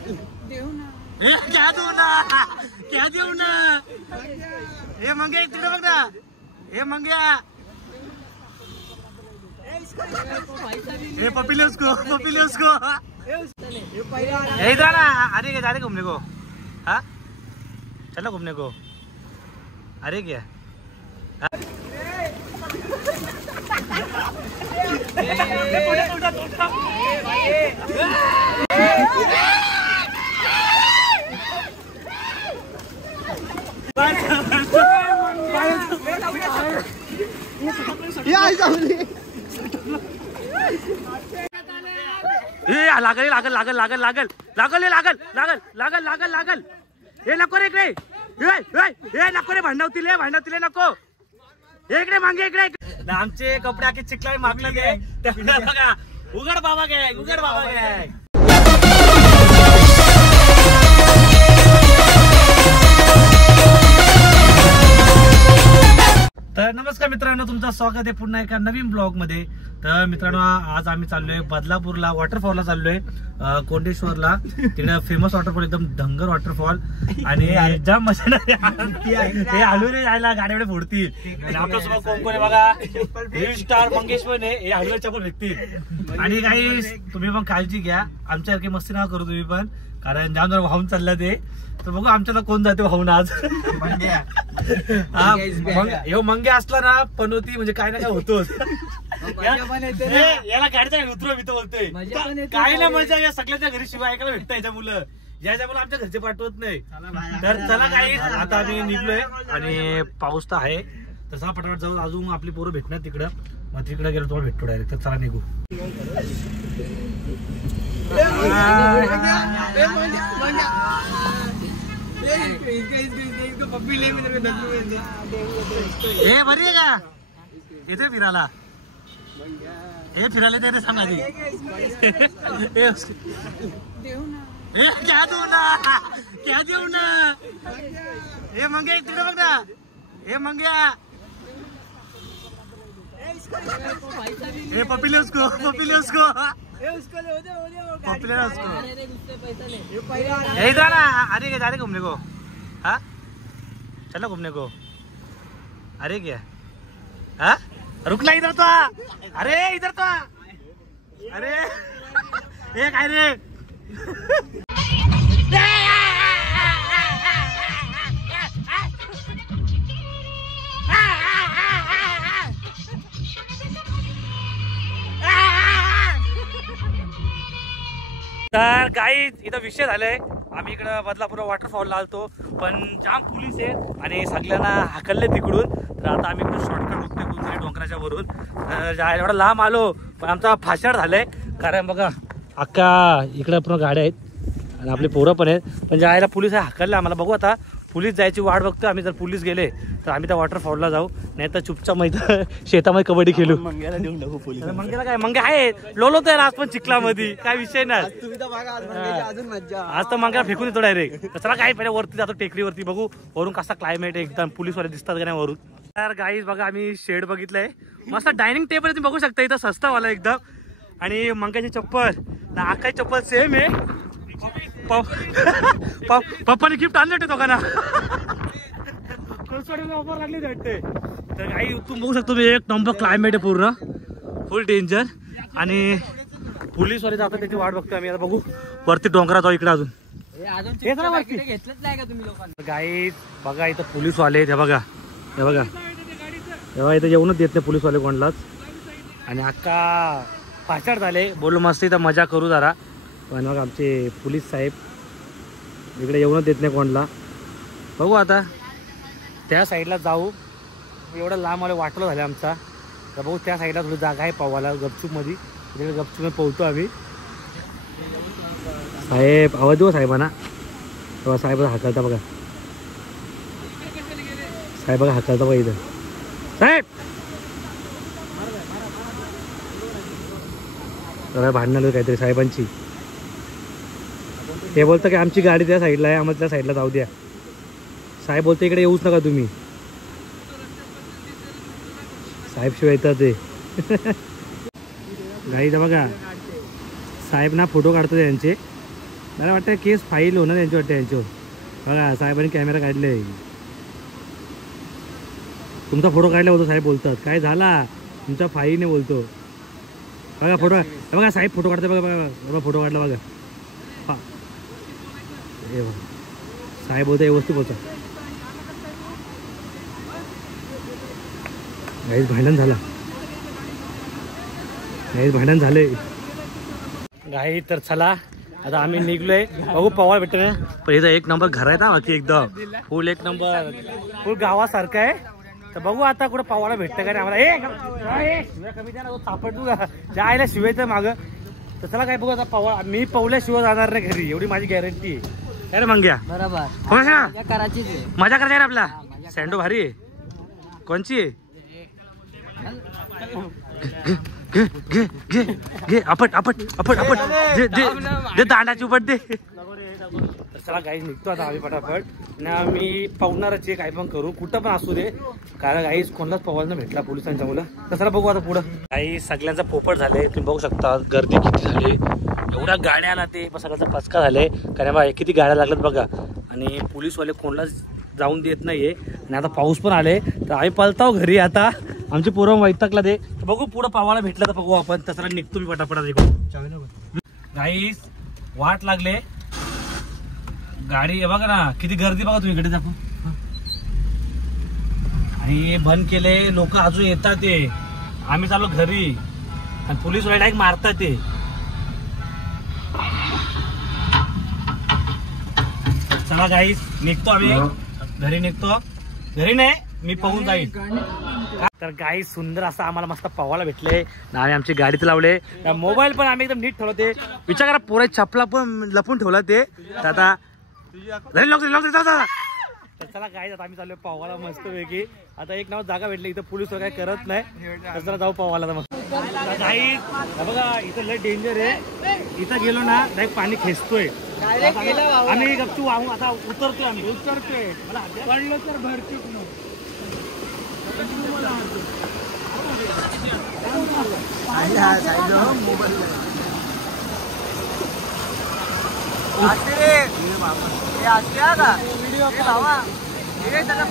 क्या देऊ ना, क्या देऊ ना. हे मंग्या तिकडे बघ ना, हे मंग्या, ये पपीले उसको, पपीले उसको. इधर ना. अरे जा रहे घूमने को. हाँ चलो घूमने को. अरे क्या लागल लागल लागल लागल लागल लागल लागल लागल लागल लागल लागल. हे नको रे इकडे, हे नको रे, भांडवतील नको. इकडे मागे इकडे. आमचे कपडे आखे चिखला मागले ते बघा. उघड बाबा गॅग, उघड बाबा गॅग. तर नमस्कार मित्रांनो, तुमचं स्वागत आहे पुन्हा एका नवीन ब्लॉग मध्ये. तर मित्रांनो, आज आम्ही चाललोय बदलापूरला, वॉटरफॉलला चाललोय, कोंडेश्वरला. तिकडे फेमस वॉटरफॉल, एकदम धंगर वॉटरफॉल. आणि जाम मजा हे हलवे जायला गाड्याकडे फोडतील. आणि आपल्यासोबत कोण कोण आहे बघा, हिल स्टार मंगेश्वर हे हलवे चपल भेटतील. आणि काही तुम्ही पण काळजी घ्या, आमच्यासारखी मस्ती नका करू तुम्ही पण, कारण जाम जर वाहून चालला ते. तर बघू आमच्याला कोण जाते वाहून आज. ह्यो मंग्या असला ना पनोती म्हणजे काय ना काय होतोच. याला गाडीचा उतरव मी तर बोलतोय काय ना मजा या सगळ्याच्या घरी शिवाय ऐकायला भेटतं याच्या मुलं, ज्याच्या मुलं आमच्या घरचे पाठवत नाही. तर चला काही आता आम्ही निघलोय आणि पाऊस तर आहे, तसा पटापट जाऊ. अजून आपली पोरं भेटणार तिकडं, मग तिकडे गेलो तुम्हाला भेटतो डायरेक्ट. तर चला निघू. हे बरी आहे का इथे फिरायला, हे फिरायला ते सांगा. क्या देऊ ना, क्या देऊ ना. हे मंग्या तिकडे बघ ना, हे मंग्या, हे पपीले उसको, पपीले उसको, पपीले उसको. इधर ना. अरे जा रहे घूमने को. हाँ चलो घूमने को. अरे क्या हाँ रुकला इधर तो. अरे इधर तो. अरे एक आहे रे. तर काही इथं विषय झालाय. आम्ही इकडं बदलापूर वॉटरफॉलला आलतो, पण जाम पोलीस आहेत आणि सगळ्यांना हाकलले तिकडून. तर आता आम्ही इकडून शॉर्टकट उठतोय कुठतरी डोंगराच्या वरून. जायला एवढा लांब आलो, पण आमचा फाशाड झालाय. कारण बघा अख्खा इकडं पूर्ण गाड्या आहेत आणि आपले पोरं पण आहेत, पण जायला पोलीस हाकलले आम्हाला. बघू आता पोलीस जायची वाट बघतो आम्ही. जर पोलीस गेले तर आम्ही त्या वॉटरफॉलला जाऊ, नाही तर चुपचाप माहिती शेतामध्ये कबड्डी खेळू. मंग्याला देऊन टाकू पोलीस. मंग्याला काय, मंग्या आहे लोलो तर आज पण चिखलामध्ये, काय विषय नाही. आज तर मंग्याला फेकून येतो डायरेक्ट. चला काही पहिले वरती जातो टेकडीवरती, बघू वरून कसा क्लायमेट आहे, एकदम पोलीसवाले दिसतात का नाही वरून. तर गाईज बघा आम्ही शेड बघितलंय, मस्त डायनिंग टेबल तुम्ही बघू शकता इथं, सस्ता वाला एकदम. आणि मंग्याची चप्पल ना, आकाची चप्पल सेम आहे. पप्पाने गिफ्ट आणलं होते दोघांना, ऑफर लागली वाटते. तर काही तुम्ही बघू शकतो, एक नंबर क्लायमेट आहे पूर्ण, फुल डेंजर. आणि पोलीसवाले जातात त्याची वाट बघतोय आम्ही. आता बघू वरती डोंगरात जाऊ इकडे. अजून घेतलंच नाही का तुम्ही लोकांना. गाईज बघा इथं पोलीसवाले, हे बघा हे बघा हे बघा, इथं येऊनच देत नाही पोलीसवाले कोणालाच. आणि अख्खा फाचाड झाले. बोललो मस्त इथं मजा करू जरा, पण मग आमचे पोलीस साहेब इकडे येऊनच देत नाही कोणाला. बघू आता त्या साईडला जाऊ. एवढं लांब मला वाटलं झालं आमचा. तर बघू त्या साईडला थोडी जागा आहे पवायला, गपचूपमध्ये. तिकडे गपचूपमध्ये पोहतो आम्ही. साहेब आवाज देऊ साहेबांना. तेव्हा साहेब हाकलता बघा, साहेब बघा हाकलता बघा इथं. साहेब जरा भांडण काहीतरी साहेबांची. ते बोलतं की आमची गाडी त्या साईडला आहे, आम्हाला त्या साईडला जाऊ द्या. साहेब बोलते इकडे येऊच नका तुम्ही. साहेब शिवाय येतात ते. गाईचा बघा साहेब ना फोटो काढतो त्यांचे. मला वाटतं केस फाईल होणार यांची वाटतं यांच्यावर. बघा साहेबांनी कॅमेरा काढले, तुमचा फोटो काढला होता साहेब बोलतात काय झाला तुमच्या फाईने बोलतो. बघा फोटो बघा साहेब फोटो काढते बघा बघा बघा फोटो काढला बघा. हा हे बघा साहेब बोलतो व्यवस्थित बोलतो. गाईस भांडण झालं, गाईस भांडण झाले गाई. तर चला आता आम्ही निघलोय, बघू पवार भेटतो ना. पण इथं एक नंबर घर आहे ना बाकी एकदम फुल एक नंबर फुल गावासारखं आहे. तर बघू आता कुठं पवाला भेटतं का नाही आम्हाला. शिवाय कमी द्या ना सापडतो का जायला शिवायचं मागं. तर चला काय बघू आता पवार मी पवल्याशिवाय जाणार नाही घरी, एवढी माझी गॅरंटी आहे. अरे मंग्या बरोबर मजा करायची आहे आपला. सँडो भारी आहे कोणची घे घे घे घे आपट आपट आपट आपट जे दांडाची उपट दे. चला गाईस निघतो आता आम्ही पटापट ना. मी पवणारच आहे काय पण करू कुठं पण असू दे, कारण गाईस कोणालाच पवायला भेटला पोलिसांच्या मुलं. तसं बघू आता पुढं. काही सगळ्यांचा पोपट झाले तुम्ही बघू शकता, गर्दी किती झाली, एवढ्या गाड्या आला ते सगळ्यांचा पचका झाले. कारण बघा किती गाड्या लागल्यात बघा, आणि पोलीसवाले कोणालाच जाऊन देत नाहीये. आणि आता पाऊस पण आले तर आम्ही पळताव घरी. आता आमची पोरं वैतागला ते. बघू पुढं पावाला भेटलं तर बघू आपण. तसं निघतो मी पटापटा इकडून. गाईस वाट लागले गाडी बघा ना किती गर्दी बघा तुम्ही इकडे आपण. आणि बंद केले लोक अजून येतात ते. आम्ही चाललो घरी आणि पोलीस वाले डायरेक्ट मारतात ते. चला गाईस निघतो आम्ही घरी, निघतो घरी नाही मी पाहून जाईल. तर गाई सुंदर असं आम्हाला मस्त पवायला भेटले. आम्ही आमची गाडीत लावले, मोबाईल पण आम्ही एकदम नीट ठेवले. विचार करा पोरे चपला पण लपून ठेवला ते. आता चला गाईस आता आम्ही चाललोय पवायला मस्त पैकी. आता एक नाव जागा भेटली इथं पोलीस काय करत नाही, तर जाऊ पवायला मस्त. गाईस बघा इथं लय डेंजर आहे, इथं गेलो ना डायरेक्ट पाणी खेचतोय. आम्ही गपचू आता उतरतोय, आम्ही उतरतोय पडलो तर भरतीच नाही.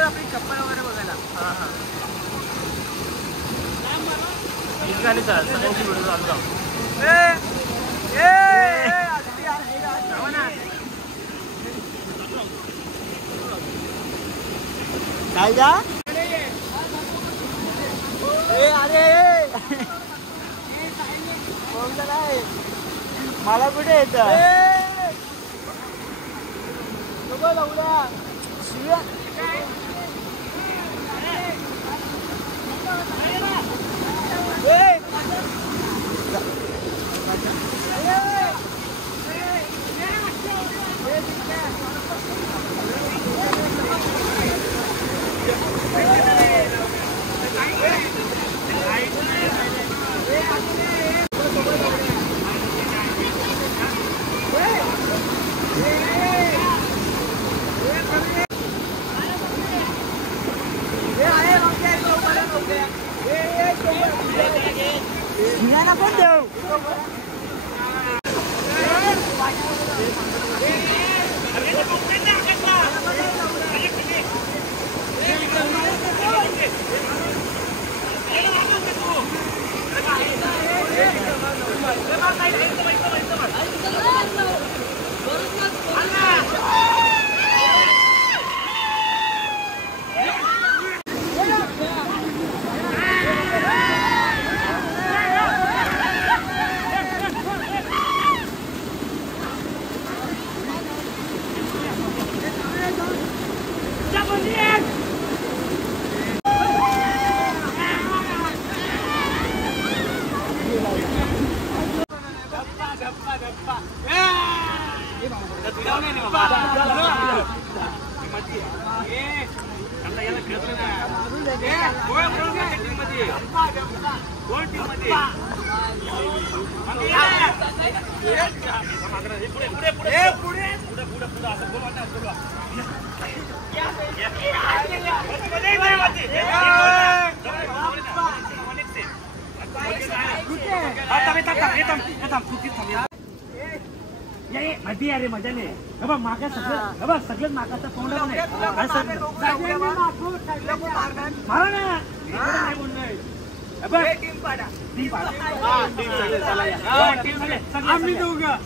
आपली चप्पल वगैरे बघायला काय जा. अरे मला कुठे येत पण देऊ. ये माहिती अरे मजा नाही हे बघ मागा सगळं हे बघ सगळं नाकाचा तोंड मारा ना नाही बोलणार हे बघ टीम पाडा आम्ही दोघं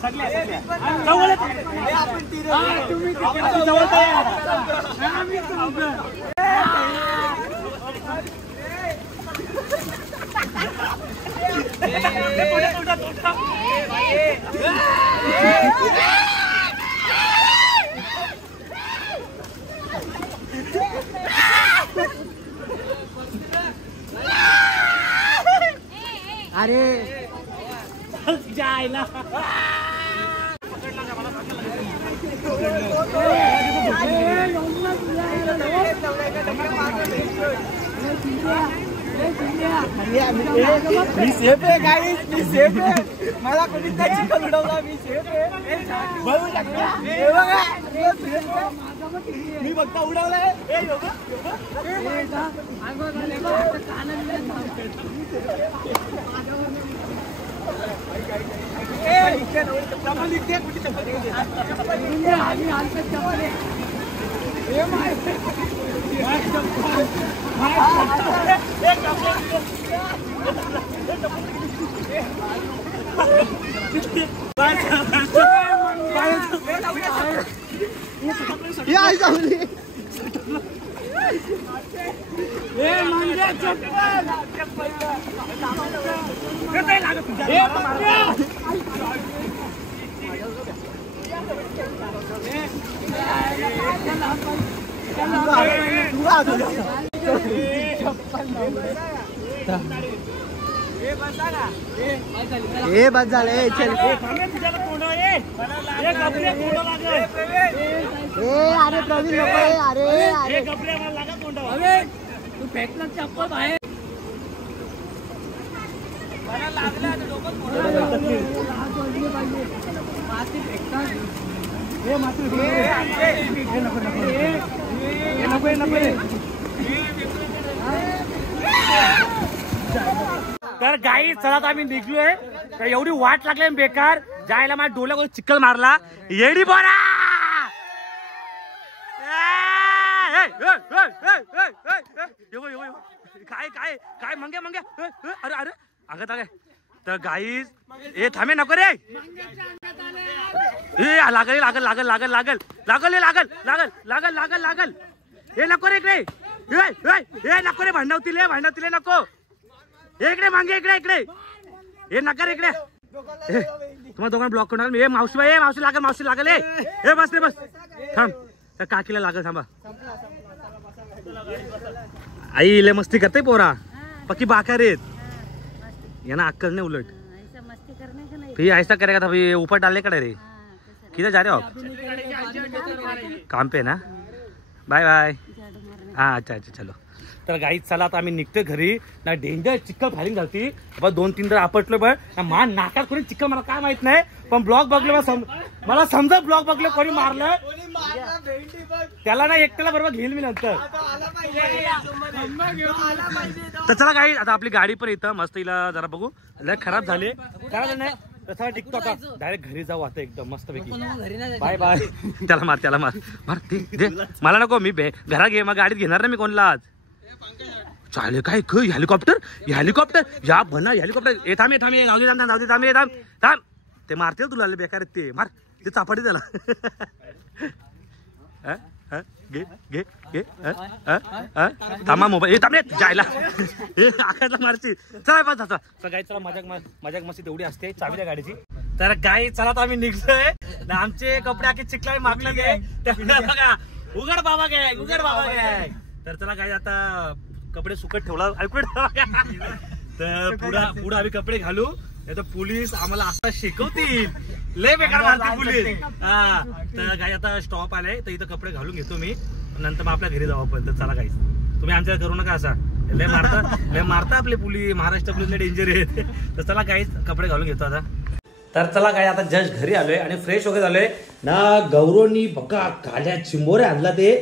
अरे जायला मी सेफ आहे गाईस मी सेफ आहे मला कोणी चिखल उडवला मी सेफ आहे बघू शकता हे बघा मी बघता उडवलाय हे बस झालं चल अरे प्रवीण अरे तू फेकला चप्पल बाहेर तर गाई चला तर आम्ही निघलोय तर एवढी वाट लागली बेकार जायला माझ्या डोल्यावर चिखल मारला येडी बोरा काय काय काय मंग्या मंग्या अरे अरे अंगात काय तर गाईस ए थांबे नको रे ए लागल लागल लागल लागल लागल लागल लागल लागल लागल लागल लागल हे नको रे इकडे ए नको रे भांडवतील नको इकडे मागे इकडे इकडे हे नका रे इकडे तुम्हाला दोघांना ब्लॉक करणार मी मावशी लागल ए बस रे बस थांब त्या काकीला लागल थांबा आई लय मस्ती करते पोरा पक्की बाकार आहेत यांना अक्कल नहीं उलट फिर ऐसा करेगा था फिर ऊपर डालने का रे किधर जा रहे हो आप काम पे ना बाय बाय हाँ अच्छा अच्छा चलो तर गाईत चला आता आम्ही निघतोय घरी ना डेंजर चिक्कल फायरिंग झाली बस 2-3 तर आपटलो पण मान नाकात कोणी चिक्कल मला काय माहित नाही पण ब्लॉग बघलो मला समजा ब्लॉग बघलो कोणी मारलं त्याला ना एकट्याला बरोबर घेईल मी नंतर तर चला गाई आता आपली गाडी पण इथं मस्त हिला जरा बघू लय खराब झाली काय नाही तसा टिकतो आता डायरेक्ट घरी जाऊ आता एकदम मस्त पैकी बाय बाय त्याला मार दे मला नको मी घरात घे मग गाडीत घेणार ना मी कोणला आज चालेल काय हेलिकॉप्टर या बना हेलिकॉप्टर थांबे थांब ते मारतील तुला बेकार ते मार ते चापाटी त्याला घे थांबा मोबाईल थांबे जायला आकाशला मारची चला बस आता गाई चला मजाक मस्ती तेवढी असते चावी त्या गाडीची तर गाई चला तर आम्ही निघलोय ना आमचे कपडे आखे चिखला मागले बघा उघड बाबा गे तर चला गाई आता कपडे सुकत ठेवला तर पुढे आम्ही कपडे घालू नाही तर पोलीस आम्हाला असं शिकवतील लय बेकार मारतील पोलीस हा तर गाई आता स्टॉप आलाय तर इथं कपडे घालून घेतो मी नंतर मग आपल्या घरी जाऊ आपण तर चला गाईस तुम्ही आमच्या करू नका असा लय मारता आपले पोलीस महाराष्ट्र पोलीस डेंजर आहेत तर चला गाईस कपडे घालून घेतो आता तर चला काय आता जस्ट घरी आलोय आणि फ्रेश वगैरे झालोय ना गौरवनी बघा काळ्या चिंबोरे आणला ते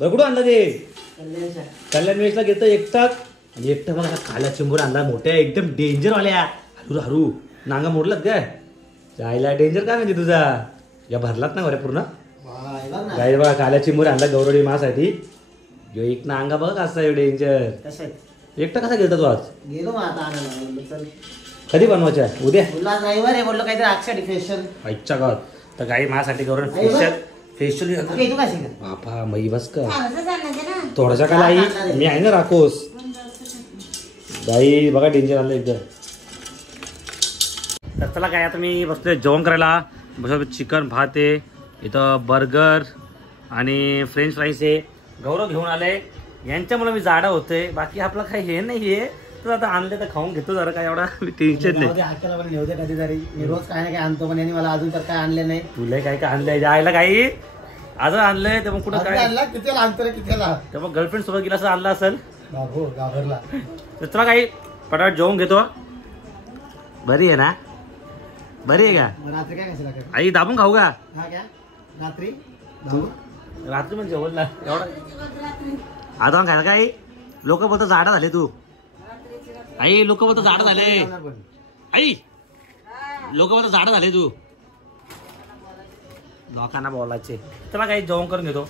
कुठं आणला ते कल्याण वेळेसला घेतो एकटं बघा काळ्या चिंबोरे आणला मोठ्या एकदम डेंजर वाल्या हरू नांगा मोडलात काय जायला डेंजर काय म्हणजे तुझा या भरलात ना बरे पूर्ण गाई बघा काल्याची मुरी आणला गौरवडी मासाठी जो एक ना अंगा बघ कसा डेंजर एकटा कसा गेलता तू आज गेलो मग आता आणायला चल कधी बनवायच्या उद्या तुला रविवार आहे बोललो काहीतरी आजच्या फेशियल आईच्या गावात तर गाई माझ्यासाठी गौरव फेशियल तू काय शिकत बापा मई बस का थोडासा काला आई मी आहे ना राखोस गाई बघा डेंजर आणलं एकदम तर चला काय आता मी बसतोय जेवण करायला बस चिकन भात आहे इथं बर्गर आणि फ्रेंच फ्राईज आहे गौरव घेऊन आले यांच्यामुळे मी जाडा होतोय बाकी आपलं काही हे नाही आहे तर आता आणले तर खाऊन घेतो जरा काय एवढा टेन्शन नाही हाकेला पण नेवते कधीतरी मी रोज काय ना काय आणतो पण यांनी मला अजून तर काय आणले नाही तुला काय काय आणलंय जायला काही आज आणलंय तर मग कुठं काय आणला कितीला आणतो रे कितीला तर मग गर्लफ्रेंड सोबत गेला असं आणलं असेल बाबू घाबरला तर चला काही पटापट जेवून घेतो बरी आहे ना बरी आहे का रात्री काय कसं लागेल आई दाबून खाऊ का हा क्या रात्री रात्री म्हणजे जेवण एवढा आता खायला काय लोक बोलतात जाडा झाले तू आई लोक बोलतात जाडा झाले आई लोक बोलतात जाडा झाले तू लोकांना बोलायचे चला काही जेवण करून घेतो